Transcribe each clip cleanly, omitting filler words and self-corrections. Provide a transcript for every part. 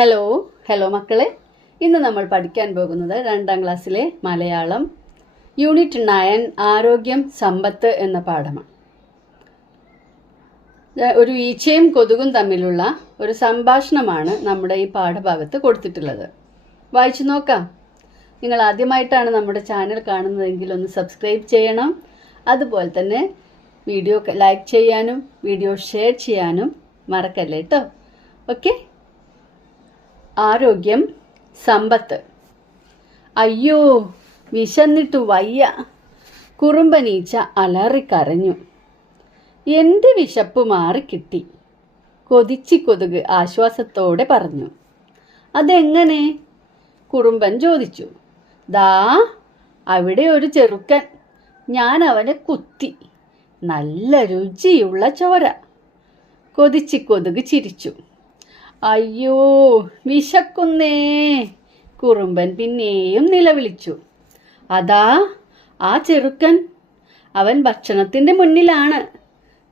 Hello hello മക്കളെ, ഇന്ന് നമ്മൾ പഠിക്കാൻ പോകുന്നത് 2ാം ക്ലാസ്സിലെ മലയാളം യൂണിറ്റ് 9 ആരോഗ്യം സമ്പത്ത് എന്ന പാഠമാണ്. ഒരു ഈച്ചയും കൊതുകും തമ്മിലുള്ള ഒരു സംഭാഷണമാണ് നമ്മുടെ ഈ പാഠഭാഗത്ത് കൊടുത്തിട്ടുള്ളത്. വായിച്ചു നോക്കാം. നിങ്ങൾ ആദ്യമായിട്ടാണ് നമ്മുടെ ചാനൽ കാണുന്നതെങ്കിൽ ഒന്ന് സബ്സ്ക്രൈബ് ചെയ്യണം. അതുപോലെ തന്നെ വീഡിയോ ലൈക്ക് ചെയ്യാനും വീഡിയോ ഷെയർ ചെയ്യാനും മറക്കല്ലേ കേട്ടോ. ഓക്കെ. ആരോഗ്യം സമ്പത്ത്. അയ്യോ, വിശന്നിട്ടു വയ്യ. കുറുമ്പനീച്ച അലറിക്കരഞ്ഞു. എൻ്റെ വിശപ്പ് മാറിക്കിട്ടി. കൊതിച്ചി കൊതുക് ആശ്വാസത്തോടെ പറഞ്ഞു. അതെങ്ങനെ? കുറുമ്പൻ ചോദിച്ചു. ദാ അവിടെ ഒരു ചെറുക്കൻ. ഞാൻ അവനെ കുത്തി. നല്ല രുചിയുള്ള ചോര. കൊതിച്ചി കൊതുക് ചിരിച്ചു. അയ്യോ, വിശക്കുന്നേ. കുറുമ്പൻ പിന്നെയും നിലവിളിച്ചു. അതാ ആ ചെറുക്കൻ. അവൻ ഭക്ഷണത്തിൻ്റെ മുന്നിലാണ്.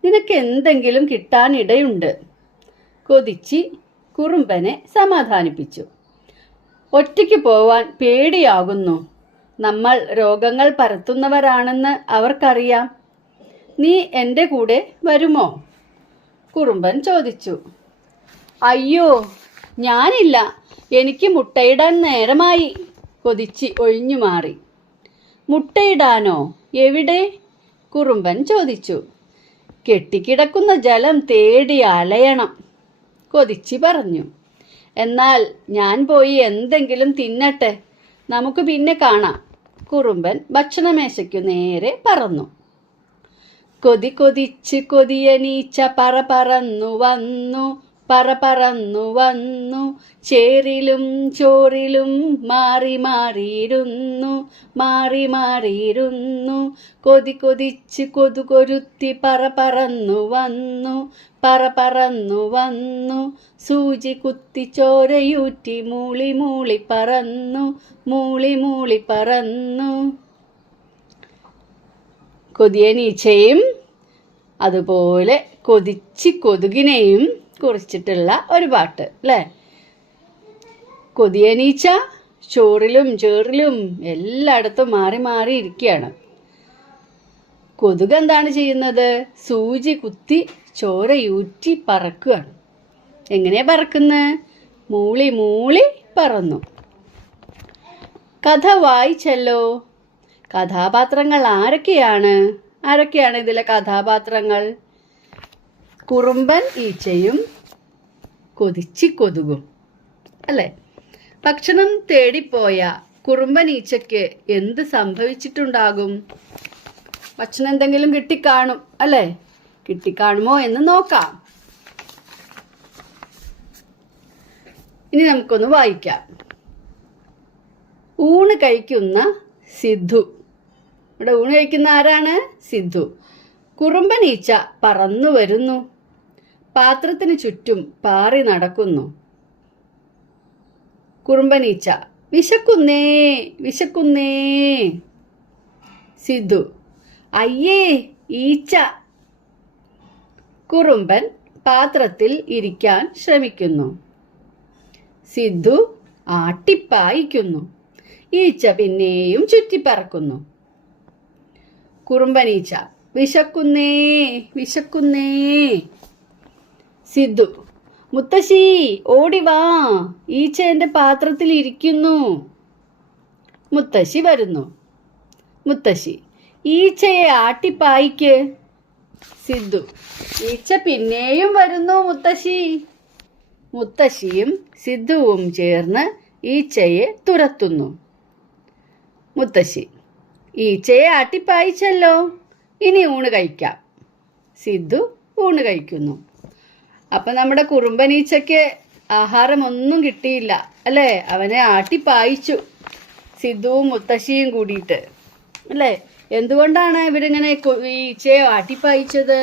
നിനക്ക് എന്തെങ്കിലും കിട്ടാനിടയുണ്ട്. കൊതിച്ചി കുറുമ്പനെ സമാധാനിപ്പിച്ചു. ഒറ്റയ്ക്ക് പോവാൻ പേടിയാകുന്നു. നമ്മൾ രോഗങ്ങൾ പരത്തുന്നവരാണെന്ന് അവർക്കറിയാം. നീ എൻ്റെ കൂടെ വരുമോ? കുറുമ്പൻ ചോദിച്ചു. അയ്യോ, ഞാനില്ല. എനിക്ക് മുട്ടയിടാൻ നേരമായി. കൊതിച്ചി ഒഴിഞ്ഞു മാറി. മുട്ടയിടാനോ? എവിടെ? കുറുമ്പൻ ചോദിച്ചു. കെട്ടിക്കിടക്കുന്ന ജലം തേടി അലയണം, കൊതിച്ചി പറഞ്ഞു. എന്നാൽ ഞാൻ പോയി എന്തെങ്കിലും തിന്നട്ടെ, നമുക്ക് പിന്നെ കാണാം. കുറുമ്പൻ ഭക്ഷണമേശയ്ക്കു നേരെ പറന്നു. കൊതിച്ച് കൊതിയനീച്ച പറന്നു വന്നു. പറന്നു വന്നു. ചേറിലും ചോറിലും മാറി മാറിയിരുന്നു. കൊതിച്ച് കൊതുകൊരുത്തി പറന്നു വന്നു. സൂചി കുത്തി ചോരയൂറ്റി മൂളി പറന്നു. കൊതിയനീച്ചയും അതുപോലെ കൊതിച്ച് കൊതുകിനെയും കുറിച്ചിട്ടുള്ള ഒരു പാട്ട് അല്ലേ? കൊതിയനീച്ച ചോറിലും ചേറിലും എല്ലായിടത്തും മാറി ഇരിക്കുകയാണ്. കൊതുക് എന്താണ് ചെയ്യുന്നത്? സൂചി കുത്തി ചോരയൂറ്റി പറക്കുകയാണ്. എങ്ങനെയാ പറക്കുന്നത്? മൂളി പറന്നു. കഥ വായിച്ചല്ലോ. കഥാപാത്രങ്ങൾ ആരൊക്കെയാണ് ഇതിലെ കഥാപാത്രങ്ങൾ? കുറുമ്പൻ ഈച്ചയും കൊതിച്ചി കൊതുകും അല്ലേ? ഭക്ഷണം തേടിപ്പോയ കുറുമ്പൻ ഈച്ചയ്ക്ക് എന്ത് സംഭവിച്ചിട്ടുണ്ടാകും? ഭക്ഷണം എന്തെങ്കിലും കിട്ടിക്കാണും അല്ലേ? കിട്ടിക്കാണുമോ എന്ന് നോക്കാം. ഇനി നമുക്കൊന്ന് വായിക്കാം. ഊണ് കഴിക്കുന്ന സിദ്ധു. ഇവിടെ ഊണ് കഴിക്കുന്ന ആരാണ്? സിദ്ധു. കുറുമ്പൻ ഈച്ച പറന്നു വരുന്നു. പാത്രത്തിന് ചുറ്റും പാറി നടക്കുന്നു. കുറുമ്പനീച്ച വിശക്കുന്നേ. സിദ്ധു അയ്യേ ഈച്ച. കുറുമ്പൻ പാത്രത്തിൽ ഇരിക്കാൻ ശ്രമിക്കുന്നു. സിദ്ധു ആട്ടിപ്പായിക്കുന്നു. ഈച്ച പിന്നെയും ചുറ്റിപ്പറക്കുന്നു. കുറുമ്പനീച്ച വിശക്കുന്നേ. സിദ്ധു മുത്തശ്ശി ഓടിവാ, ഈച്ച എൻ്റെ പാത്രത്തിൽ ഇരിക്കുന്നു. മുത്തശ്ശി വരുന്നു. മുത്തശ്ശി ഈച്ചയെ ആട്ടിപ്പായിക്ക്. സിദ്ധു ഈച്ച പിന്നെയും വരുന്നു മുത്തശ്ശി. മുത്തശ്ശിയും സിദ്ധുവും ചേർന്ന് ഈച്ചയെ തുരത്തുന്നു. മുത്തശ്ശി ഈച്ചയെ ആട്ടിപ്പായിച്ചല്ലോ, ഇനി ഊണ് കഴിക്കാം. സിദ്ധു ഊണ് കഴിക്കുന്നു. അപ്പം നമ്മുടെ കുറുമ്പനീച്ചയ്ക്ക് ആഹാരമൊന്നും കിട്ടിയില്ല അല്ലേ? അവനെ ആട്ടിപ്പായിച്ചു സിദ്ധുവും മുത്തശ്ശിയും കൂടിയിട്ട് അല്ലേ? എന്തുകൊണ്ടാണ് ഇവരിങ്ങനെ ഈച്ചയെ ആട്ടിപ്പായിച്ചത്?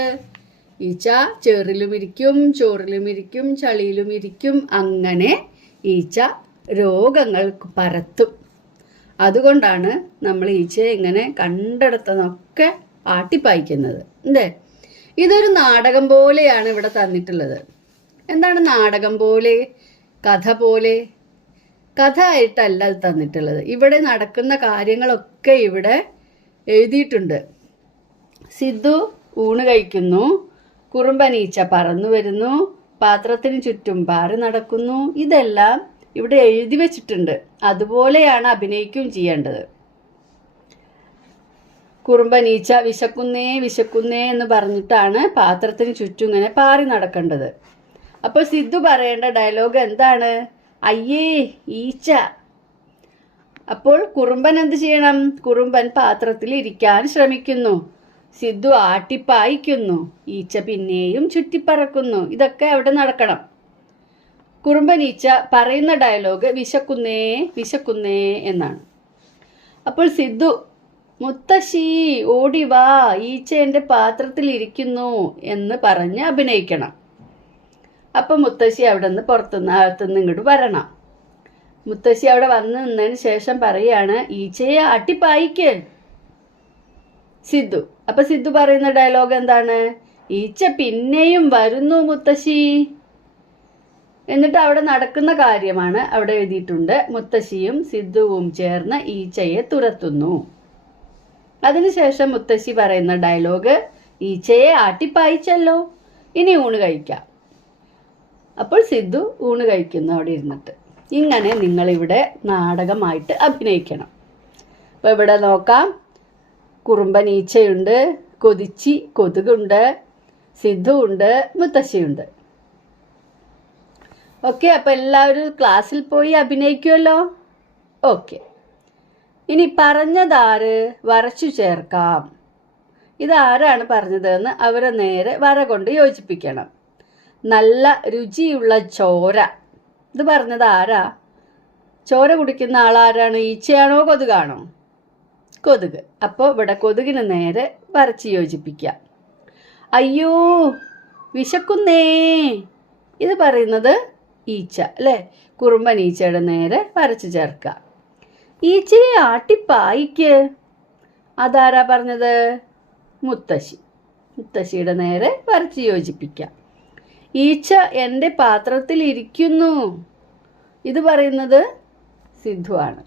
ഈച്ച ചേറിലും ഇരിക്കും, ചോറിലും ഇരിക്കും, ചളിയിലും ഇരിക്കും. അങ്ങനെ ഈച്ച രോഗങ്ങൾ പരത്തും. അതുകൊണ്ടാണ് നമ്മൾ ഈച്ചയെ ഇങ്ങനെ കണ്ടെടുത്തതൊക്കെ ആട്ടിപ്പായിക്കുന്നത് അല്ലേ? ഇതൊരു നാടകം പോലെയാണ് ഇവിടെ തന്നിട്ടുള്ളത്. എന്താണ് നാടകം പോലെ? കഥ പോലെ. കഥ ആയിട്ടല്ല അത് തന്നിട്ടുള്ളത്. ഇവിടെ നടക്കുന്ന കാര്യങ്ങളൊക്കെ ഇവിടെ എഴുതിയിട്ടുണ്ട്. സിദ്ധു ഊണ് കഴിക്കുന്നു, കുറുമ്പനീച്ച പറന്നു വരുന്നു, പാത്രത്തിന് ചുറ്റും പാറി നടക്കുന്നു. ഇതെല്ലാം ഇവിടെ എഴുതി വെച്ചിട്ടുണ്ട്. അതുപോലെയാണ് അഭിനയിക്കുകയും ചെയ്യേണ്ടത്. കുറുമ്പനീച്ച വിശക്കുന്നേ വിശക്കുന്നേ എന്ന് പറഞ്ഞിട്ടാണ് പാത്രത്തിന് ചുറ്റും ഇങ്ങനെ പാറി നടക്കേണ്ടത്. അപ്പോൾ സിദ്ധു പറയേണ്ട ഡയലോഗ് എന്താണ്? അയ്യേ ഈച്ച. അപ്പോൾ കുറുമ്പൻ എന്ത് ചെയ്യണം? കുറുമ്പൻ പാത്രത്തിൽ ഇരിക്കാൻ ശ്രമിക്കുന്നു. സിദ്ധു ആട്ടിപ്പായിക്കുന്നു. ഈച്ച പിന്നെയും ചുറ്റിപ്പറക്കുന്നു. ഇതൊക്കെ അവിടെ നടക്കണം. കുറുമ്പൻ ഈച്ച പറയുന്ന ഡയലോഗ് വിശക്കുന്നേ വിശക്കുന്നേ എന്നാണ്. അപ്പോൾ സിദ്ധു മുത്തശ്ശി ഓടി വാ, ഈച്ച എൻ്റെ പാത്രത്തിൽ ഇരിക്കുന്നു എന്ന് പറഞ്ഞ് അഭിനയിക്കണം. അപ്പം മുത്തശ്ശി അവിടെ നിന്ന് അകത്തുനിന്ന് ഇങ്ങോട്ട് വരണം. മുത്തശ്ശി അവിടെ വന്ന് നിന്നതിന് ശേഷം പറയാണ്, ഈച്ചയെ ആട്ടിപ്പായിക്ക് സിദ്ധു. അപ്പൊ സിദ്ധു പറയുന്ന ഡയലോഗ് എന്താണ്? ഈച്ച പിന്നെയും വരുന്നു മുത്തശ്ശി. എന്നിട്ട് അവിടെ നടക്കുന്ന കാര്യമാണ് അവിടെ എഴുതിയിട്ടുണ്ട്. മുത്തശ്ശിയും സിദ്ധുവും ചേർന്ന് ഈച്ചയെ തുരത്തുന്നു. അതിനുശേഷം മുത്തശ്ശി പറയുന്ന ഡയലോഗ്, ഈച്ചയെ ആട്ടിപ്പായിച്ചല്ലോ, ഇനി ഊണ് കഴിക്കാം. അപ്പോൾ സിദ്ധു ഊണ് കഴിക്കുന്നു അവിടെ ഇരുന്നിട്ട്. ഇങ്ങനെ നിങ്ങളിവിടെ നാടകമായിട്ട് അഭിനയിക്കണം. അപ്പോൾ ഇവിടെ നോക്കാം, കുറുമ്പൻ ഈച്ചയുണ്ട്, കൊതിച്ചി കൊതുകുണ്ട്, സിദ്ധു ഉണ്ട്, മുത്തശ്ശിയുണ്ട്. ഓക്കെ, അപ്പോൾ എല്ലാവരും ക്ലാസ്സിൽ പോയി അഭിനയിക്കുമല്ലോ. ഓക്കെ, ഇനി പറഞ്ഞതാര് വരച്ചു ചേർക്കാം. ഇതാരാണ് പറഞ്ഞതെന്ന് അവരെ നേരെ വര കൊണ്ട് യോജിപ്പിക്കണം. നല്ല രുചിയുള്ള ചോര, ഇത് പറഞ്ഞത് ആരാ? ചോര കുടിക്കുന്ന ആളാരാണ്? ഈച്ചയാണോ കൊതുകാണോ? കൊതുക്. അപ്പോൾ ഇവിടെ കൊതുകിന് നേരെ വരച്ച് യോജിപ്പിക്കാം. അയ്യോ വിശക്കുന്നേ, ഇത് പറയുന്നത് ഈച്ച അല്ലേ? കുറുമ്പൻ ഈച്ചയുടെ നേരെ വരച്ച് ചേർക്കുക. ഈച്ചയെ ആട്ടിപ്പായിക്ക്, അതാരാ പറഞ്ഞത്? മുത്തശ്ശി. മുത്തശ്ശിയുടെ നേരെ വരച്ച് യോജിപ്പിക്കാം. ഈച്ച എൻ്റെ പാത്രത്തിൽ ഇരിക്കുന്നു, ഇത് പറയുന്നത് സിദ്ധു ആണ്.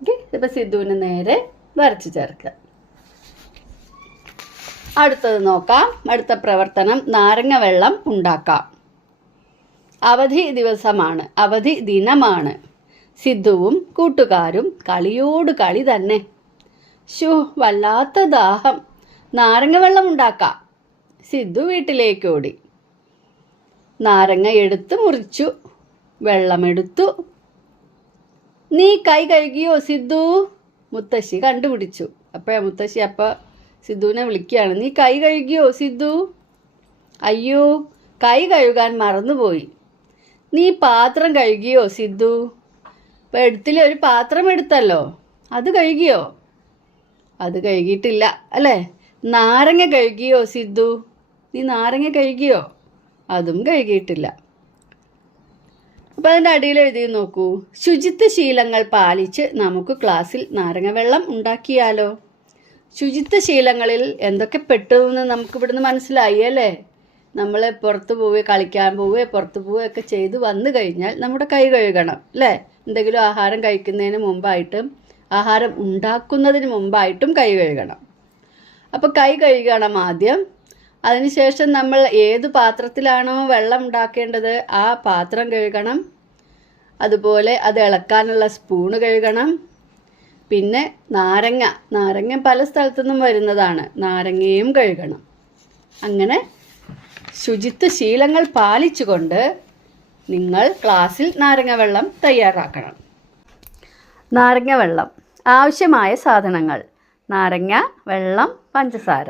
ഓക്കെ, ഇപ്പം സിദ്ധുവിന് നേരെ വരച്ച് ചേർക്കുക. അടുത്തത് നോക്കാം. അടുത്ത പ്രവർത്തനം, നാരങ്ങ വെള്ളം ഉണ്ടാക്കാം. അവധി ദിവസമാണ്, അവധി ദിനമാണ്. സിദ്ധുവും കൂട്ടുകാരും കളിയോട് കളി തന്നെ. ശോ, വല്ലാത്ത ദാഹം, നാരങ്ങ വെള്ളം ഉണ്ടാക്കാം. സിദ്ധു വീട്ടിലേക്കോടി. നാരങ്ങ എടുത്ത് മുറിച്ചു, വെള്ളമെടുത്തു. നീ കൈ കഴുകിയോ സിദ്ധു? മുത്തശ്ശി കണ്ടുപിടിച്ചു. മുത്തശ്ശി സിദ്ധുവിനെ വിളിക്കുകയാണ്. നീ കൈ കഴുകിയോ സിദ്ധു? അയ്യോ, കൈ കഴുകാൻ മറന്നുപോയി. നീ പാത്രം കഴുകിയോ സിദ്ധു? എടുത്തില്ലേ, ഒരു പാത്രം എടുത്തല്ലോ, അത് കഴുകിയോ? അത് കഴുകിയിട്ടില്ല അല്ലേ. നാരങ്ങ കഴുകിയോ സിദ്ധു? നീ നാരങ്ങ കഴുകിയോ? അതും കഴുകിയിട്ടില്ല. അപ്പം അതിൻ്റെ അടിയിൽ എഴുതി നോക്കൂ, ശുചിത്വ ശീലങ്ങൾ പാലിച്ച് നമുക്ക് ക്ലാസ്സിൽ നാരങ്ങ വെള്ളം ഉണ്ടാക്കിയാലോ. ശുചിത്വ ശീലങ്ങളിൽ എന്തൊക്കെ പെട്ടു എന്ന് നമുക്ക് ഇവിടുന്ന് മനസ്സിലായി അല്ലേ. നമ്മൾ പുറത്ത് പോവുക, കളിക്കാൻ പോവുക, പുറത്ത് പോവുകയൊക്കെ ചെയ്ത് വന്നു കഴിഞ്ഞാൽ നമ്മുടെ കൈ കഴുകണം അല്ലേ. എന്തെങ്കിലും ആഹാരം കഴിക്കുന്നതിന് മുമ്പായിട്ടും ആഹാരം ഉണ്ടാക്കുന്നതിന് മുമ്പായിട്ടും കൈ കഴുകണം. അപ്പോൾ കൈ കഴുകണം ആദ്യം. അതിനുശേഷം നമ്മൾ ഏത് പാത്രത്തിലാണോ വെള്ളം ഉണ്ടാക്കേണ്ടത് ആ പാത്രം കഴുകണം. അതുപോലെ അത് ഇളക്കാനുള്ള സ്പൂണ് കഴുകണം. പിന്നെ നാരങ്ങ പല സ്ഥലത്തുനിന്നും വരുന്നതാണ്, നാരങ്ങയും കഴുകണം. അങ്ങനെ ശുചിത്വ ശീലങ്ങൾ പാലിച്ചുകൊണ്ട് നിങ്ങൾ ക്ലാസ്സിൽ നാരങ്ങ വെള്ളം തയ്യാറാക്കണം. നാരങ്ങ വെള്ളം ആവശ്യമായ സാധനങ്ങൾ: നാരങ്ങ, വെള്ളം, പഞ്ചസാര.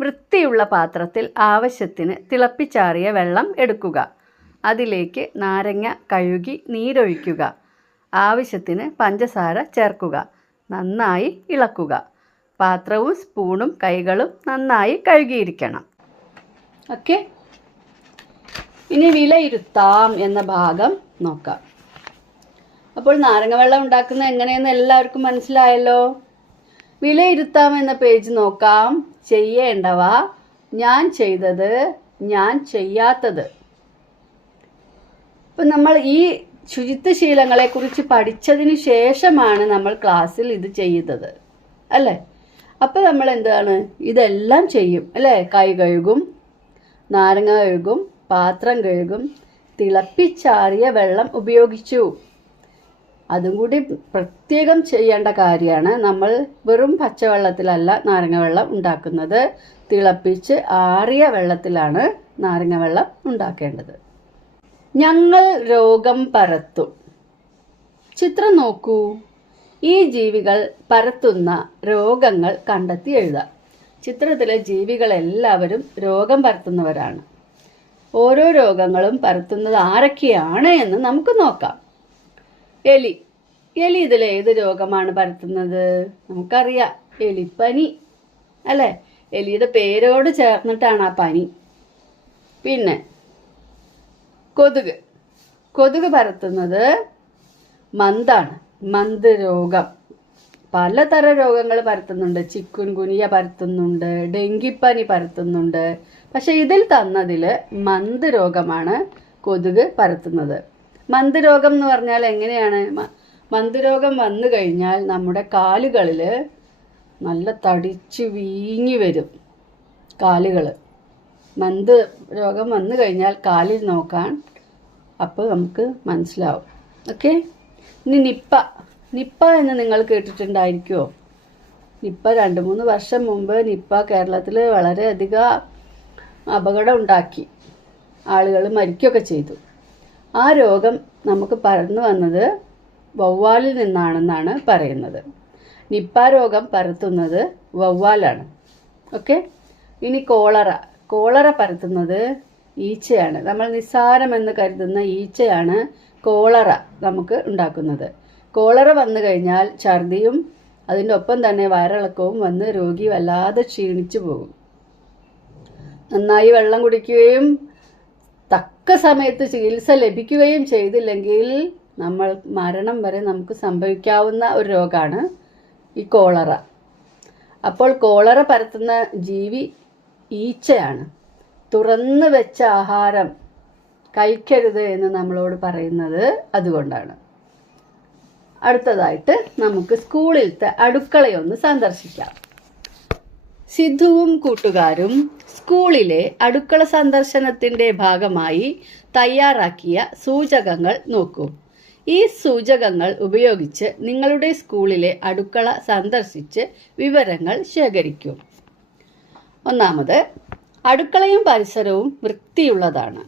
വൃത്തിയുള്ള പാത്രത്തിൽ ആവശ്യത്തിന് തിളപ്പിച്ചാറിയ വെള്ളം എടുക്കുക. അതിലേക്ക് നാരങ്ങ കഴുകി നീരൊഴിക്കുക. ആവശ്യത്തിന് പഞ്ചസാര ചേർക്കുക. നന്നായി ഇളക്കുക. പാത്രവും സ്പൂണും കൈകളും നന്നായി കഴുകിയിരിക്കണം. ഓക്കെ, ഇനി വിലയിരുത്താം എന്ന ഭാഗം നോക്കാം. അപ്പോൾ നാരങ്ങ വെള്ളം ഉണ്ടാക്കുന്നത് എങ്ങനെയെന്ന് എല്ലാവർക്കും മനസ്സിലായല്ലോ. വിലയിരുത്താം എന്ന പേജ് നോക്കാം. ചെയ്യേണ്ടവ: ഞാൻ ചെയ്തത്, ഞാൻ ചെയ്യാത്തത്. അപ്പം നമ്മൾ ഈ ശുചിത്വശീലങ്ങളെക്കുറിച്ച് പഠിച്ചതിന് ശേഷമാണ് നമ്മൾ ക്ലാസ്സിൽ ഇത് ചെയ്യുന്നത് അല്ലേ. അപ്പം നമ്മൾ എന്താണ് ഇതെല്ലാം ചെയ്യും അല്ലേ. കൈ കഴുകും, നാരങ്ങ കഴുകും, പാത്രം കഴുകും, തിളപ്പിച്ചാറിയ വെള്ളം ഉപയോഗിച്ചു. അതും കൂടി പ്രത്യേകം ചെയ്യേണ്ട കാര്യമാണ്. നമ്മൾ വെറും പച്ചവെള്ളത്തിലല്ല നാരങ്ങ വെള്ളം ഉണ്ടാക്കുന്നത്, തിളപ്പിച്ച് ആറിയ വെള്ളത്തിലാണ് നാരങ്ങ വെള്ളം ഉണ്ടാക്കേണ്ടത്. ഞങ്ങൾ രോഗം പരത്തും. ചിത്രം നോക്കൂ. ഈ ജീവികൾ പരത്തുന്ന രോഗങ്ങൾ കണ്ടെത്തി എഴുതാം. ചിത്രത്തിലെ ജീവികളെല്ലാവരും രോഗം പരത്തുന്നവരാണ്. ഓരോ രോഗങ്ങളും പരത്തുന്നത് ആരൊക്കെയാണ് എന്ന് നമുക്ക് നോക്കാം. എലി. എലി ഇതിൽ ഏത് രോഗമാണ് പരത്തുന്നത്? നമുക്കറിയാം, എലിപ്പനി അല്ലേ. എലിയുടെ പേരോട് ചേർന്നിട്ടാണ് ആ പനി. പിന്നെ കൊതുക്. കൊതുക് പരത്തുന്നത് മന്താണ്, മന്ത് രോഗം. പലതരം രോഗങ്ങൾ പരത്തുന്നുണ്ട്. ചിക്കുൻ ഗുനിയ പരത്തുന്നുണ്ട്, ഡെങ്കിപ്പനി പരത്തുന്നുണ്ട്. പക്ഷെ ഇതിൽ തന്നതിൽ മന്ത് രോഗമാണ് കൊതുക് പരത്തുന്നത്. മന്ത് രോഗം എന്ന് പറഞ്ഞാൽ എങ്ങനെയാണ്? മന്ത് രോഗം വന്നു കഴിഞ്ഞാൽ നമ്മുടെ കാലുകളിൽ നല്ല തടിച്ച് വീങ്ങി വരും കാലുകൾ. മന്ത് രോഗം വന്നു കഴിഞ്ഞാൽ കാലിൽ നോക്കാൻ അപ്പോൾ നമുക്ക് മനസ്സിലാവും. ഓക്കെ. ഇനി നിപ്പ. നിപ്പ എന്ന് നിങ്ങൾ കേട്ടിട്ടുണ്ടായിരിക്കുമോ? നിപ്പ 2-3 വർഷം മുമ്പ് നിപ്പ കേരളത്തിൽ വളരെയധികം അപകടം ഉണ്ടാക്കി, ആളുകൾ മരിക്കുകയൊക്കെ ചെയ്തു. ആ രോഗം നമുക്ക് പരന്നു വന്നത് വവ്വാലിൽ നിന്നാണെന്നാണ് പറയുന്നത്. നിപ്പ രോഗം പരത്തുന്നത് വവ്വാലാണ്. ഓക്കെ. ഇനി കോളറ. കോളറ പരത്തുന്നത് ഈച്ചയാണ്. നമ്മൾ നിസ്സാരമെന്ന് കരുതുന്ന ഈച്ചയാണ് കോളറ നമുക്ക് ഉണ്ടാക്കുന്നത്. കോളറ വന്നു കഴിഞ്ഞാൽ ഛർദിയും അതിൻ്റെ ഒപ്പം തന്നെ വയറിളക്കവും വന്ന് രോഗി വല്ലാതെ ക്ഷീണിച്ചു പോകും. നന്നായി വെള്ളം കുടിക്കുകയും തക്ക സമയത്ത് ചികിത്സ ലഭിക്കുകയും ചെയ്തില്ലെങ്കിൽ നമ്മൾ മരണം വരെ നമുക്ക് സംഭവിക്കാവുന്ന ഒരു രോഗമാണ് ഈ കോളറ. അപ്പോൾ കോളറ പരത്തുന്ന ജീവി ഈച്ചയാണ്. തുറന്നു വെച്ച ആഹാരം കഴിക്കരുത് എന്ന് നമ്മളോട് പറയുന്നത് അതുകൊണ്ടാണ്. അടുത്തതായിട്ട് നമുക്ക് സ്കൂളിലത്തെ അടുക്കളയൊന്ന് സന്ദർശിക്കാം. സിദ്ധുവും കൂട്ടുകാരും സ്കൂളിലെ അടുക്കള സന്ദർശനത്തിൻ്റെ ഭാഗമായി തയ്യാറാക്കിയ സൂചകങ്ങൾ നോക്കൂ. ഈ സൂചകങ്ങൾ ഉപയോഗിച്ച് നിങ്ങളുടെ സ്കൂളിലെ അടുക്കള സന്ദർശിച്ച് വിവരങ്ങൾ ശേഖരിക്കൂ. ഒന്നാമത്, അടുക്കളയും പരിസരവും വൃത്തിയുള്ളതാണ്.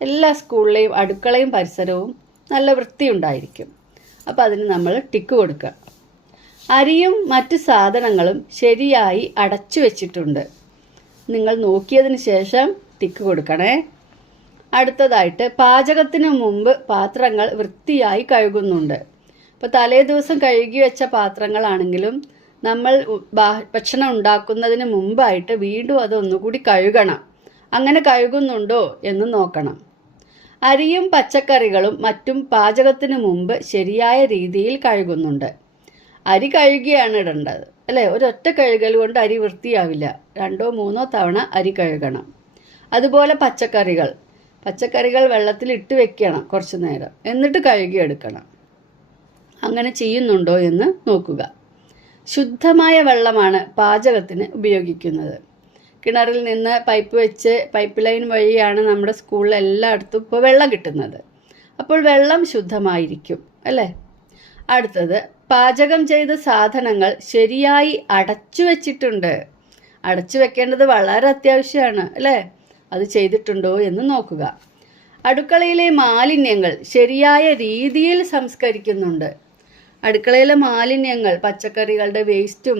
എല്ലാ സ്കൂളിലെയും അടുക്കളയും പരിസരവും നല്ല വൃത്തിയുണ്ടായിരിക്കും. അപ്പോൾ അതിന് നമ്മൾ ടിക്ക് കൊടുക്കുക. അരിയും മറ്റ് സാധനങ്ങളും ശരിയായി അടച്ചു വെച്ചിട്ടുണ്ട്. നിങ്ങൾ നോക്കിയതിന് ശേഷം ടിക്ക് കൊടുക്കണേ. അടുത്തതായിട്ട്, പാചകത്തിന് മുമ്പ് പാത്രങ്ങൾ വൃത്തിയായി കഴുകുന്നുണ്ട്. ഇപ്പോൾ തലേ ദിവസം കഴുകി വെച്ച പാത്രങ്ങളാണെങ്കിലും നമ്മൾ ഭക്ഷണം ഉണ്ടാക്കുന്നതിന് മുമ്പായിട്ട് വീണ്ടും അതൊന്നുകൂടി കഴുകണം. അങ്ങനെ കഴുകുന്നുണ്ടോ എന്ന് നോക്കണം. അരിയും പച്ചക്കറികളും മറ്റും പാചകത്തിന് മുമ്പ് ശരിയായ രീതിയിൽ കഴുകുന്നുണ്ട്. അരി കഴുകിയാണ് ഇടേണ്ടത് അല്ലേ. ഒരൊറ്റ കഴുകൽ കൊണ്ട് അരി വൃത്തിയാവില്ല. 2-3 തവണ അരി കഴുകണം. അതുപോലെ പച്ചക്കറികൾ വെള്ളത്തിൽ ഇട്ട് വെക്കണം കുറച്ച് നേരം, എന്നിട്ട് കഴുകിയെടുക്കണം. അങ്ങനെ ചെയ്യുന്നുണ്ടോ എന്ന് നോക്കുക. ശുദ്ധമായ വെള്ളമാണ് പാചകത്തിന് ഉപയോഗിക്കുന്നത്. കിണറിൽ നിന്ന് പൈപ്പ് ലൈൻ വഴിയാണ് നമ്മുടെ സ്കൂളിൽ എല്ലായിടത്തും ഇപ്പോൾ വെള്ളം കിട്ടുന്നത്. അപ്പോൾ വെള്ളം ശുദ്ധമായിരിക്കും അല്ലേ. അടുത്തത്, പാചകം ചെയ്ത സാധനങ്ങൾ ശരിയായി അടച്ചു വെച്ചിട്ടുണ്ട്. അടച്ചു വെക്കേണ്ടത് വളരെ അത്യാവശ്യമാണ് അല്ലേ. അത് ചെയ്തിട്ടുണ്ടോ എന്ന് നോക്കുക. അടുക്കളയിലെ മാലിന്യങ്ങൾ ശരിയായ രീതിയിൽ സംസ്കരിക്കുന്നുണ്ട്. അടുക്കളയിലെ മാലിന്യങ്ങൾ, പച്ചക്കറികളുടെ വേസ്റ്റും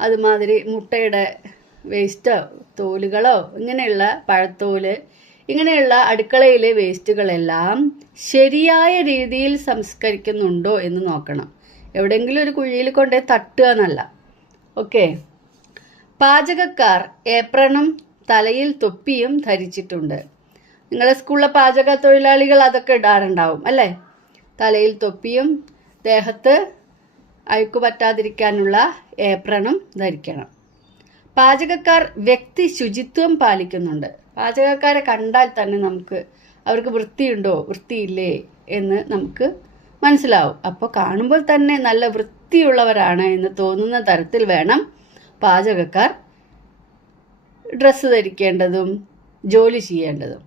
അതുമാതിരി മുട്ടയുടെ വേസ്റ്റോ തോലുകളോ ഇങ്ങനെയുള്ള പഴത്തോല് ഇങ്ങനെയുള്ള അടുക്കളയിലെ വേസ്റ്റുകളെല്ലാം ശരിയായ രീതിയിൽ സംസ്കരിക്കുന്നുണ്ടോ എന്ന് നോക്കണം. എവിടെയെങ്കിലും ഒരു കുഴിയിൽ കൊണ്ടേ തട്ടുക എന്നല്ല. ഓക്കെ. പാചകക്കാർ ഏപ്രണും തലയിൽ തൊപ്പിയും ധരിച്ചിട്ടുണ്ട്. നിങ്ങളുടെ സ്കൂളിലെ പാചക തൊഴിലാളികൾ അതൊക്കെ ഇടാറുണ്ടാവും അല്ലേ. തലയിൽ തൊപ്പിയും ദേഹത്ത് അഴുക്ക് പറ്റാതിരിക്കാനുള്ള ഏപ്രണും ധരിക്കണം. പാചകക്കാർ വ്യക്തി ശുചിത്വം പാലിക്കുന്നുണ്ട്. പാചകക്കാരെ കണ്ടാൽ തന്നെ നമുക്ക് അവർക്ക് വൃത്തിയുണ്ടോ വൃത്തിയില്ലേ എന്ന് നമുക്ക് മനസ്സിലാവും. അപ്പോൾ കാണുമ്പോൾ തന്നെ നല്ല വൃത്തിയുള്ളവരാണ് എന്ന് തോന്നുന്ന തരത്തിൽ വേണം പാചകക്കാർ ഡ്രസ്സ് ധരിക്കേണ്ടതും ജോലി ചെയ്യേണ്ടതും.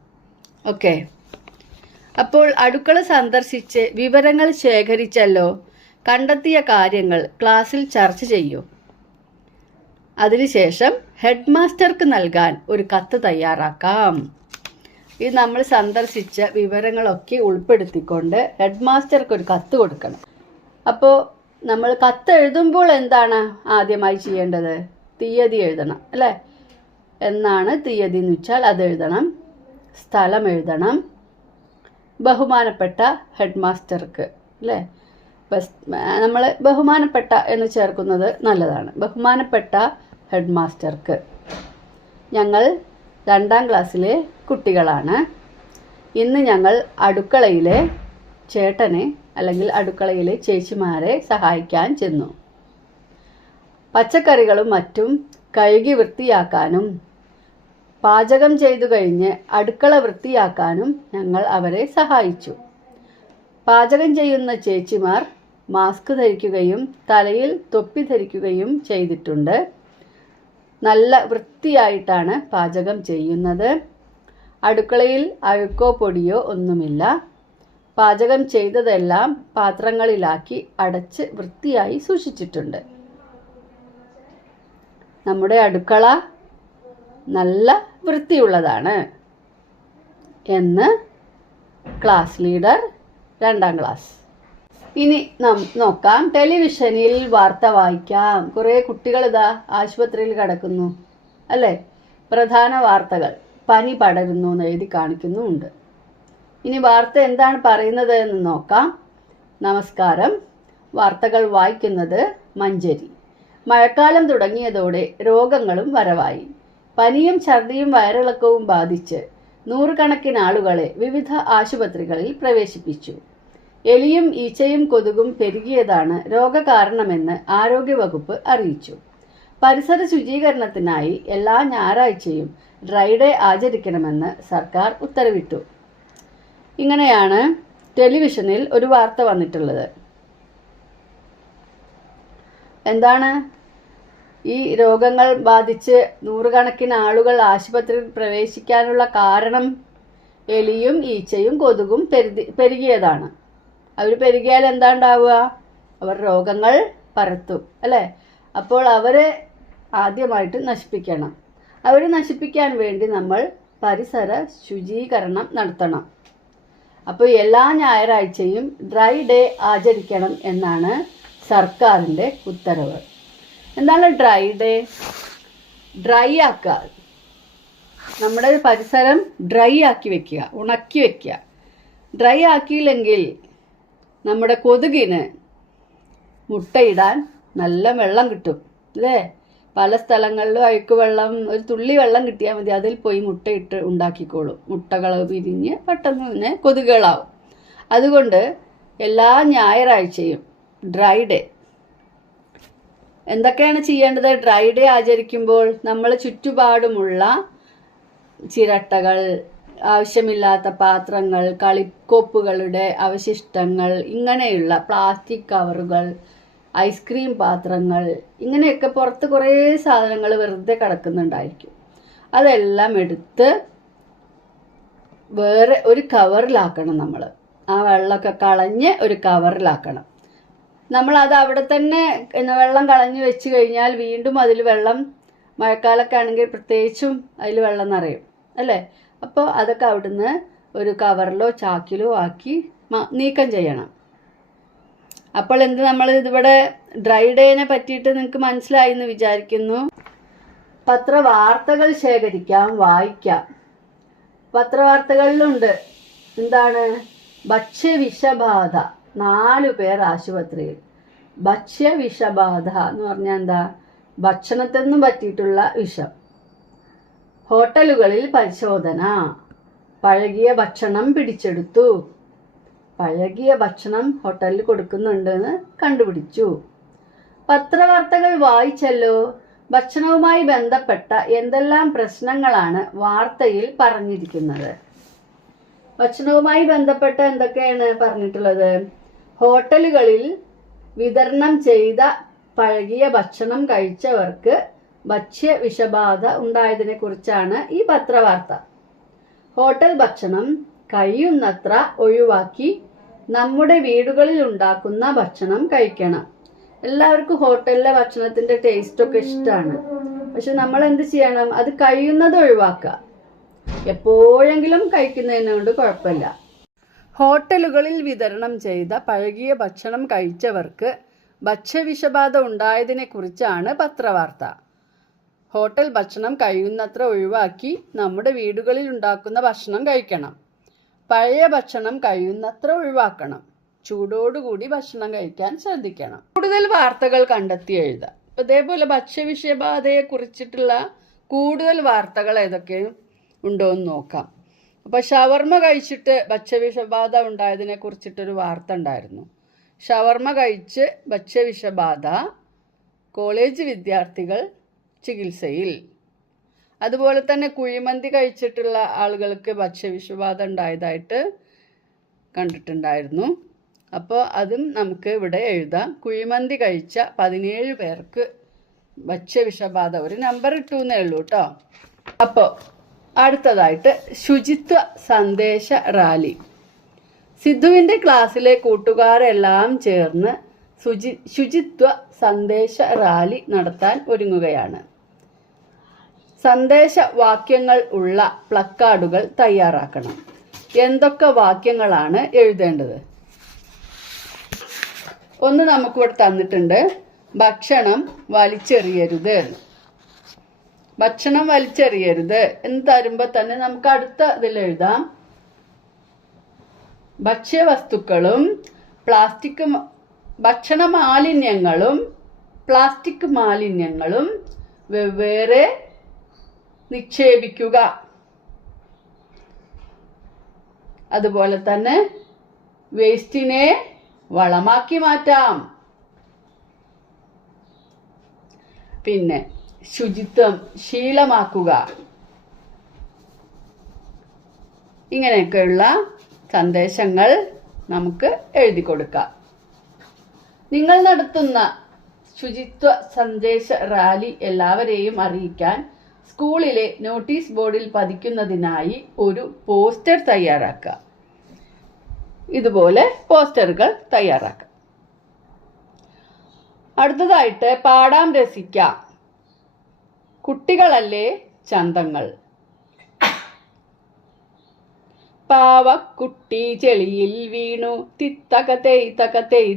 ഓക്കെ, അപ്പോൾ അടുക്കള സന്ദർശിച്ച് വിവരങ്ങൾ ശേഖരിച്ചല്ലോ. കണ്ടെത്തിയ കാര്യങ്ങൾ ക്ലാസ്സിൽ ചർച്ച ചെയ്യൂ. അതിനുശേഷം ഹെഡ് മാസ്റ്റർക്ക് നൽകാൻ ഒരു കത്ത് തയ്യാറാക്കാം. ഇത് നമ്മൾ സന്ദർശിച്ച വിവരങ്ങളൊക്കെ ഉൾപ്പെടുത്തിക്കൊണ്ട് ഹെഡ് മാസ്റ്റർക്ക് ഒരു കത്ത് കൊടുക്കണം. അപ്പോൾ നമ്മൾ കത്ത് എഴുതുമ്പോൾ എന്താണ് ആദ്യമായി ചെയ്യേണ്ടത്? തീയതി എഴുതണം അല്ലേ? എന്നാണ് തീയതി എന്ന് വെച്ചാൽ അത് എഴുതണം, സ്ഥലം എഴുതണം, ബഹുമാനപ്പെട്ട ഹെഡ് മാസ്റ്റർക്ക് അല്ലേ? നമ്മൾ ബഹുമാനപ്പെട്ട എന്ന് ചേർക്കുന്നത് നല്ലതാണ്. ബഹുമാനപ്പെട്ട ഹെഡ് മാസ്റ്റർക്ക്, ഞങ്ങൾ 2ാം ക്ലാസ്സിലെ കുട്ടികളാണ്. ഇന്ന് ഞങ്ങൾ അടുക്കളയിലെ ചേട്ടനെ അല്ലെങ്കിൽ അടുക്കളയിലെ ചേച്ചിമാരെ സഹായിക്കാൻ ചെന്നു. പച്ചക്കറികളും മറ്റും കഴുകി വൃത്തിയാക്കാനും പാചകം ചെയ്തു കഴിഞ്ഞ് അടുക്കള വൃത്തിയാക്കാനും ഞങ്ങൾ അവരെ സഹായിച്ചു. പാചകം ചെയ്യുന്ന ചേച്ചിമാർ മാസ്ക് ധരിക്കുകയും തലയിൽ തൊപ്പി ധരിക്കുകയും ചെയ്തിട്ടുണ്ട്. നല്ല വൃത്തിയായിട്ടാണ് പാചകം ചെയ്യുന്നത്. അടുക്കളയിൽ അഴുക്കോ പൊടിയോ ഒന്നുമില്ല. പാചകം ചെയ്തതെല്ലാം പാത്രങ്ങളിലാക്കി അടച്ച് വൃത്തിയായി സൂക്ഷിച്ചിട്ടുണ്ട്. നമ്മുടെ അടുക്കള നല്ല വൃത്തിയുള്ളതാണ് എന്ന് ക്ലാസ് ലീഡർ 2ാം ക്ലാസ്. ഇനി നോക്കാം, ടെലിവിഷനിൽ വാർത്ത വായിക്കാം. കുറേ കുട്ടികൾ ഇതാ ആശുപത്രിയിൽ കിടക്കുന്നു അല്ലേ? പ്രധാന വാർത്തകൾ: പനി പടരുന്നു എന്ന് എഴുതി കാണിക്കുന്നുമുണ്ട്. ഇനി വാർത്ത എന്താണ് പറയുന്നത് എന്ന് നോക്കാം. നമസ്കാരം, വാർത്തകൾ വായിക്കുന്നത് മഞ്ജരി. മഴക്കാലം തുടങ്ങിയതോടെ രോഗങ്ങളും വരവായി. പനിയും ഛർദിയും വയറിളക്കവും ബാധിച്ച് 100 കണക്കിന് ആളുകളെ വിവിധ ആശുപത്രികളിൽ പ്രവേശിപ്പിച്ചു. എലിയും ഈച്ചയും കൊതുകും പെരുകിയതാണ് രോഗകാരണമെന്ന് ആരോഗ്യവകുപ്പ് അറിയിച്ചു. പരിസര ശുചീകരണത്തിനായി എല്ലാ ഞായറാഴ്ചയും ഡ്രൈ ഡേ ആചരിക്കണമെന്ന് സർക്കാർ ഉത്തരവിട്ടു. ഇങ്ങനെയാണ് ടെലിവിഷനിൽ ഒരു വാർത്ത വന്നിട്ടുള്ളത്. എന്താണ് ഈ രോഗങ്ങൾ ബാധിച്ച് 100 കണക്കിന് ആളുകൾ ആശുപത്രിയിൽ പ്രവേശിക്കാനുള്ള കാരണം? എലിയും ഈച്ചയും കൊതുകും പെരുകിയതാണ്. അവർ പെരുകിയാൽ എന്താ ഉണ്ടാവുക? അവർ രോഗങ്ങൾ പരത്തും അല്ലേ? അപ്പോൾ അവരെ ആദ്യമായിട്ട് നശിപ്പിക്കണം. അവരെ നശിപ്പിക്കാൻ വേണ്ടി നമ്മൾ പരിസര ശുചീകരണം നടത്തണം. അപ്പോൾ എല്ലാ ഞായറാഴ്ചയും ഡ്രൈ ഡേ ആചരിക്കണം എന്നാണ് സർക്കാരിൻ്റെ ഉത്തരവ്. എന്താണ് ഡ്രൈ ഡേ? ഡ്രൈ ആക്കുക, നമ്മുടെ പരിസരം ഡ്രൈ ആക്കി വെക്കുക, ഉണക്കി വെക്കുക. ഡ്രൈ ആക്കിയില്ലെങ്കിൽ നമ്മുടെ കൊതുകിന് മുട്ടയിടാൻ നല്ല വെള്ളം കിട്ടും അല്ലേ? പല സ്ഥലങ്ങളിലും അഴുക്ക് വെള്ളം, ഒരു തുള്ളി വെള്ളം കിട്ടിയാൽ മതി, അതിൽ പോയി മുട്ടയിട്ട് ഉണ്ടാക്കിക്കോളും. മുട്ടകൾ വിരിഞ്ഞ് പെട്ടെന്ന് തന്നെ കൊതുകുകളാവും. അതുകൊണ്ട് എല്ലാ ഞായറാഴ്ചയും ഡ്രൈ ഡേ. എന്തൊക്കെയാണ് ചെയ്യേണ്ടത്? ഡ്രൈ ഡേ ആചരിക്കുമ്പോൾ നമ്മൾ ചുറ്റുപാടുമുള്ള ചിരട്ടകൾ, ആവശ്യമില്ലാത്ത പാത്രങ്ങൾ, കളിക്കോപ്പുകളുടെ അവശിഷ്ടങ്ങൾ, ഇങ്ങനെയുള്ള പ്ലാസ്റ്റിക് കവറുകൾ, ഐസ്ക്രീം പാത്രങ്ങൾ, ഇങ്ങനെയൊക്കെ പുറത്ത് കുറേ സാധനങ്ങൾ വെറുതെ കിടക്കുന്നുണ്ടായിരിക്കും. അതെല്ലാം എടുത്ത് വേറെ ഒരു കവറിലാക്കണം. നമ്മൾ ആ വെള്ളമൊക്കെ കളഞ്ഞ് ഒരു കവറിലാക്കണം. നമ്മളത് അവിടെ തന്നെ വെള്ളം കളഞ്ഞ് വെച്ച് കഴിഞ്ഞാൽ വീണ്ടും അതിൽ വെള്ളം, മഴക്കാലമൊക്കെ ആണെങ്കിൽ പ്രത്യേകിച്ചും അതിൽ വെള്ളം നിറയും അല്ലേ? അപ്പോൾ അതൊക്കെ അവിടുന്ന് ഒരു കവറിലോ ചാക്കിലോ ആക്കി നീക്കം ചെയ്യണം. അപ്പോൾ നമ്മൾ ഇതിവിടെ ഡ്രൈ ഡേനെ പറ്റിയിട്ട് നിങ്ങൾക്ക് മനസ്സിലായി എന്ന് വിചാരിക്കുന്നു. പത്രവാർത്തകൾ ശേഖരിക്കാം, വായിക്കാം. പത്രവാർത്തകളിലുണ്ട് എന്താണ്? ഭക്ഷ്യവിഷബാധ, 4 പേർ ആശുപത്രിയിൽ. ഭക്ഷ്യവിഷബാധ എന്ന് പറഞ്ഞാൽ എന്താ? ഭക്ഷണത്തിൽ നിന്നും പറ്റിയിട്ടുള്ള വിഷം. ഹോട്ടലുകളിൽ പരിശോധന, പഴകിയ ഭക്ഷണം പിടിച്ചെടുത്തു. പഴകിയ ഭക്ഷണം ഹോട്ടലിൽ കൊടുക്കുന്നുണ്ടെന്ന് കണ്ടുപിടിച്ചു. പത്രവാർത്തകൾ വായിച്ചല്ലോ. ഭക്ഷണവുമായി ബന്ധപ്പെട്ട എന്തെല്ലാം പ്രശ്നങ്ങളാണ് വാർത്തയിൽ പറഞ്ഞിരിക്കുന്നത്? ഭക്ഷണവുമായി ബന്ധപ്പെട്ട എന്തൊക്കെയാണ് പറഞ്ഞിട്ടുള്ളത്? ഹോട്ടലുകളിൽ വിതരണം ചെയ്ത പഴകിയ ഭക്ഷണം കഴിച്ചവർക്ക് ഭക്ഷ്യ വിഷബാധ ഉണ്ടായതിനെ കുറിച്ചാണ് ഈ പത്രവാർത്ത. ഹോട്ടൽ ഭക്ഷണം കഴിയുന്നത്ര ഒഴിവാക്കി നമ്മുടെ വീടുകളിൽ ഉണ്ടാക്കുന്ന ഭക്ഷണം കഴിക്കണം. എല്ലാവർക്കും ഹോട്ടലിലെ ഭക്ഷണത്തിന്റെ ടേസ്റ്റൊക്കെ ഇഷ്ടമാണ്. പക്ഷെ നമ്മൾ എന്ത് ചെയ്യണം? അത് കഴിയുന്നത് ഒഴിവാക്കുക. എപ്പോഴെങ്കിലും കഴിക്കുന്നതിനോട് കുഴപ്പമില്ല. ഹോട്ടലുകളിൽ വിതരണം ചെയ്ത പഴകിയ ഭക്ഷണം കഴിച്ചവർക്ക് ഭക്ഷ്യവിഷബാധ ഉണ്ടായതിനെ കുറിച്ചാണ് പത്രവാർത്ത. ഹോട്ടൽ ഭക്ഷണം കഴിയുന്നത്ര ഒഴിവാക്കി നമ്മുടെ വീടുകളിൽ ഉണ്ടാക്കുന്ന ഭക്ഷണം കഴിക്കണം. പഴയ ഭക്ഷണം കഴിയുന്നത്ര ഒഴിവാക്കണം. ചൂടോടുകൂടി ഭക്ഷണം കഴിക്കാൻ ശ്രദ്ധിക്കണം. കൂടുതൽ വാർത്തകൾ കണ്ടെത്തി എഴുതാം. ഇതേപോലെ ഭക്ഷ്യവിഷബാധയെ കുറിച്ചിട്ടുള്ള കൂടുതൽ വാർത്തകൾ ഏതൊക്കെ ഉണ്ടോ എന്ന് നോക്കാം. അപ്പോൾ ഷവർമ കഴിച്ചിട്ട് ഭക്ഷ്യവിഷബാധ ഉണ്ടായതിനെ കുറിച്ചിട്ടൊരു വാർത്ത ഉണ്ടായിരുന്നു. ഷവർമ കഴിച്ച് ഭക്ഷ്യവിഷബാധ, കോളേജ് വിദ്യാർത്ഥികൾ ചികിത്സയിൽ. അതുപോലെ തന്നെ കുഴിമന്തി കഴിച്ചിട്ടുള്ള ആളുകൾക്ക് ഭക്ഷ്യവിഷബാധ ഉണ്ടായതായിട്ട് കണ്ടിട്ടുണ്ടായിരുന്നു. അപ്പോൾ അതും നമുക്ക് ഇവിടെ എഴുതാം. കുഴിമന്തി കഴിച്ച 17 പേർക്ക് ഭക്ഷ്യവിഷബാധ. ഒരു നമ്പർ ഇട്ടു എന്നേ ഉള്ളൂ കേട്ടോ. അപ്പോൾ അടുത്തതായിട്ട് ശുചിത്വ സന്ദേശ റാലി. സിദ്ധുവിൻ്റെ ക്ലാസ്സിലെ കൂട്ടുകാരെല്ലാം ചേർന്ന് ശുചിത്വ സന്ദേശ റാലി നടത്താൻ ഒരുങ്ങുകയാണ്. സന്ദേശവാക്യങ്ങൾ ഉള്ള പ്ലക്കാർഡുകൾ തയ്യാറാക്കണം. എന്തൊക്കെ വാക്യങ്ങളാണ് എഴുതേണ്ടത്? ഒന്ന് നമുക്കിവിടെ തന്നിട്ടുണ്ട്. ഭക്ഷണം വലിച്ചെറിയരുത്. ഭക്ഷണം വലിച്ചെറിയരുത് എന്ന് തരുമ്പോൾ തന്നെ നമുക്ക് അടുത്ത ഇതിൽ എഴുതാം. ഭക്ഷ്യവസ്തുക്കളും ഭക്ഷണ മാലിന്യങ്ങളും പ്ലാസ്റ്റിക് മാലിന്യങ്ങളും വെവ്വേറെ നിക്ഷേപിക്കുക. അതുപോലെ തന്നെ വേസ്റ്റിനെ വളമാക്കി മാറ്റാം. പിന്നെ ശുചിത്വം ശീലമാക്കുക. ഇങ്ങനെയൊക്കെയുള്ള സന്ദേശങ്ങൾ നമുക്ക് എഴുതി കൊടുക്കാം. നിങ്ങൾ നടത്തുന്ന ശുചിത്വ സന്ദേശ റാലി എല്ലാവരെയും അറിയിക്കാൻ സ്കൂളിലെ നോട്ടീസ് ബോർഡിൽ പതിക്കുന്നതിനായി ഒരു പോസ്റ്റർ തയ്യാറാക്കുക. ഇതുപോലെ പോസ്റ്ററുകൾ തയ്യാറാക്കാം. അടുത്തതായിട്ട് പാടാം രസിക്കാം. കുട്ടികളല്ലേ ചന്തങ്ങൾ. പാവക്കുട്ടി ചെളിയിൽ വീണു തിത്തകതൈ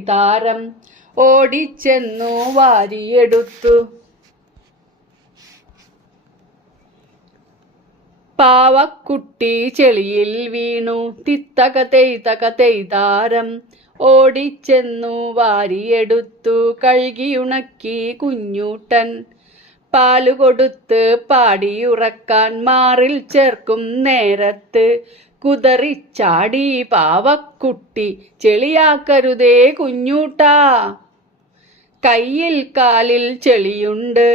താരം ഓടിച്ചെന്നു വാരിയെടുത്തു. പാവക്കുട്ടി ചെളിയിൽ വീണു തിത്തകതൈ താരം ഓടിച്ചെന്നു വാരിയെടുത്തു. കഴുകിയുണക്കി കുഞ്ഞൂട്ടൻ പാലുകൊടുത്ത് പാടിയുറക്കാൻ മാറിൽ ചേർക്കും നേരത്ത് കുതറിച്ചാടി പാവക്കുട്ടി ചെളിയാക്കരുതേ കുഞ്ഞൂട്ടാ. കയ്യിൽ കാലിൽ ചെളിയുണ്ട്,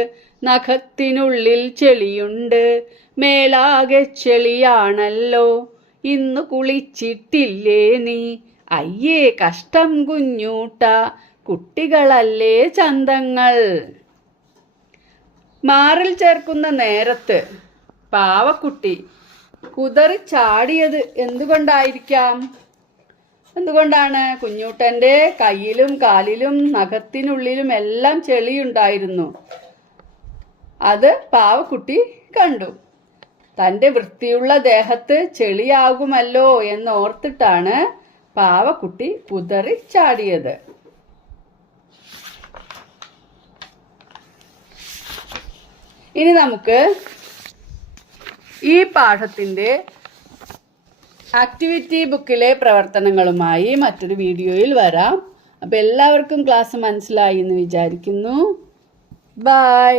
നഖത്തിനുള്ളിൽ ചെളിയുണ്ട്, മേലാകെ ചെളിയാണല്ലോ, ഇന്നു കുളിച്ചിട്ടില്ലേ നീ, അയ്യേ കഷ്ടം കുഞ്ഞൂട്ടാ, കുട്ടികളല്ലേ ചന്തങ്ങൾ. മാറിൽ ചേർക്കുന്ന നേരത്ത് പാവക്കുട്ടി കുതറിച്ചാടിയത് എന്തുകൊണ്ടായിരിക്കാം? എന്തുകൊണ്ടാണ്? കുഞ്ഞൂട്ടൻ്റെ കയ്യിലും കാലിലും നഖത്തിനുള്ളിലും എല്ലാം ചെളിയുണ്ടായിരുന്നു. അത് പാവക്കുട്ടി കണ്ടു. തൻ്റെ വൃത്തിയുള്ള ദേഹത്ത് ചെളിയാകുമല്ലോ എന്നോർത്തിട്ടാണ് പാവക്കുട്ടി കുതറിച്ചാടിയത്. ഇനി നമുക്ക് ഈ പാഠത്തിൻ്റെ ആക്ടിവിറ്റി ബുക്കിലെ പ്രവർത്തനങ്ങളുമായി മറ്റൊരു വീഡിയോയിൽ വരാം. അപ്പോൾ എല്ലാവർക്കും ക്ലാസ് മനസ്സിലായി എന്ന് വിചാരിക്കുന്നു. ബൈ.